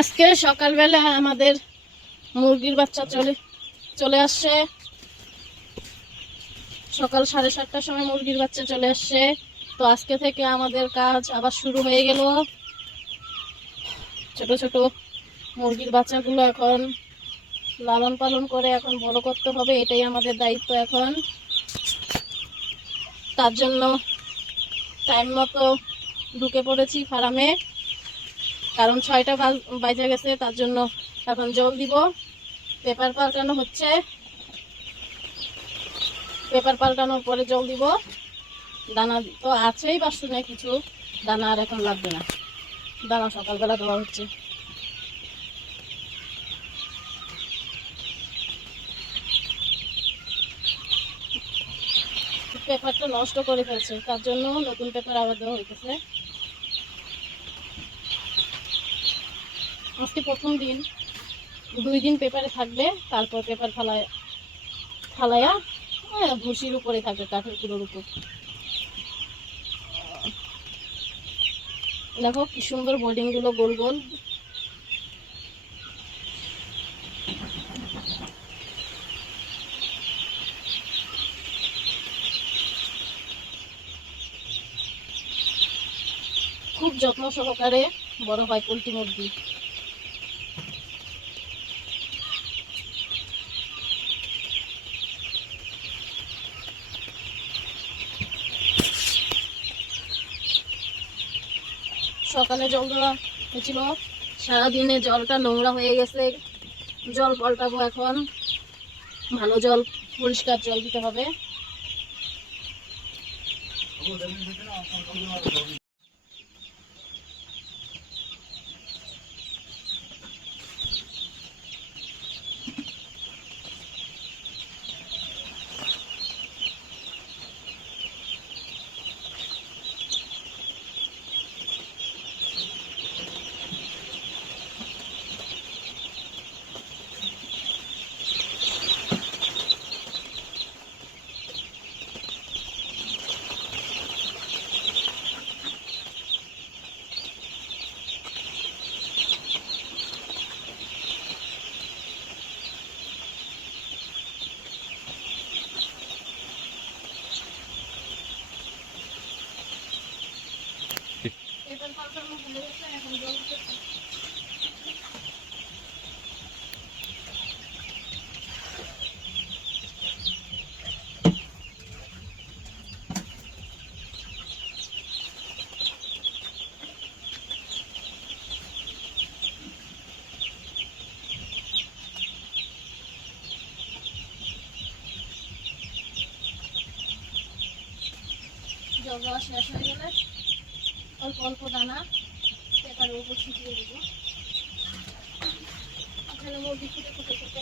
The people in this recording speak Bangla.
আজকে সকালবেলা আমাদের মুরগির বাচ্চা চলে আসছে। সকাল 7:30টার সময় মুরগির বাচ্চা চলে আসছে। তো আজকে থেকে আমাদের কাজ আবার শুরু হয়ে গেল। ছোট ছোট মুরগির বাচ্চাগুলো এখন লালন পালন করে এখন বড় করতে হবে, এটাই আমাদের দায়িত্ব এখন। তার জন্য টাইম মতো ঢুকে পড়েছি ফার্মে, কারণ 6টা বাজে গেছে। তার জন্য এখন জল দিব, পেপার পাল্টানো হচ্ছে, পেপার পাল্টানোর পরে জল দিব। দানা তো আছেই বাসনে, কিছু দানা আর এখন লাগবে না, দানা সকালবেলা দেওয়া হচ্ছে। পেপারটা নষ্ট করে ফেলছে, তার জন্য নতুন পেপার আবার দেওয়া হইতেছে। আজকে প্রথম দিন, 2 দিন পেপারে থাকবে, তারপর পেপার ফালাইয়া ভুসির উপরে থাকবে, কাঠের গুঁড়োর উপর। দেখো কি সুন্দর বোর্ডিং গুলো গোল গোল। খুব যত্ন সহকারে বড় হয় পোল্ট্রি মুরগি। সকালে জল দেওয়া হয়েছিল, সারাদিনে জলটা নোংরা হয়ে গেছে, জল পাল্টাবো এখন। ভালো জল, পরিষ্কার জল দিতে হবে। পেপার পাল্টানো হয়ে গেছে, এখন জল দিতেছি। জল দেওয়া শেষ হয়ে গেলে অল্প অল্প দানা পেপারের উপর ছিটিয়ে দেবো। এখানে মুরগি ফুটে ফুটে ফুটে